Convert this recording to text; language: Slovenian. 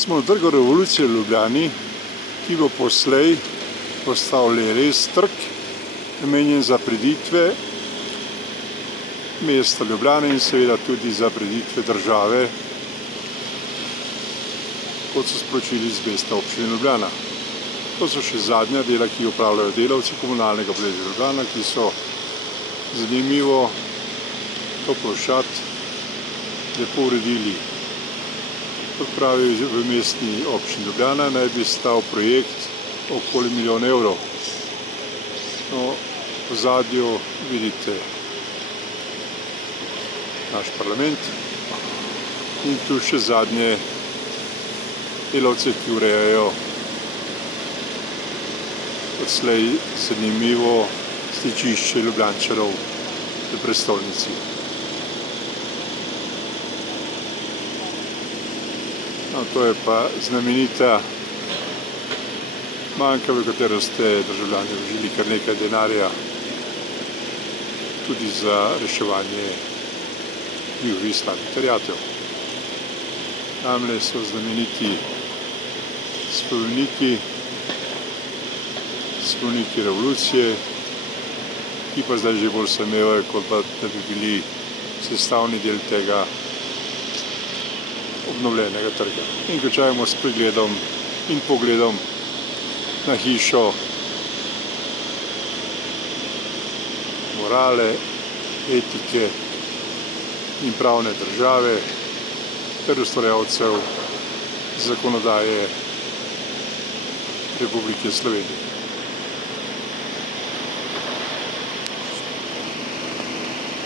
Smo na Trgu revolucije v Ljubljani, ki bo poslej postal res trg, namenjen za prireditve mesta Ljubljane in seveda tudi za prireditve države, kot so sporočili z Mestne občine Ljubljana. To so še zadnja dela, ki jo opravljajo delavci komunalnega podjetja Ljubljana, ki so zanimivo to ploščad lepo uredili. Kot pravijo v Mestni občini Ljubljana, naj bi stal projekt okoli 1 milijon evrov. No, v ozadju vidite naš parlament in tu še zadnje delavce, ki urejajo odslej zanimivo stičišče Ljubljančanov v prestolnici. No, to je pa znamenita manjka, v katero ste državljani vložili kar nekaj denarja, tudi za reševanje njihovih slabih terjatev. Tamle so znameniti spomeniki revolucije, ki pa zdaj že bolj samevajo, kot pa da bi bili sestavni del tega obnovljenega trga. In končajmo s pregledom in pogledom na hišo morale, etike in pravne države ter ustvarjalcev zakonodaje Republike Slovenije.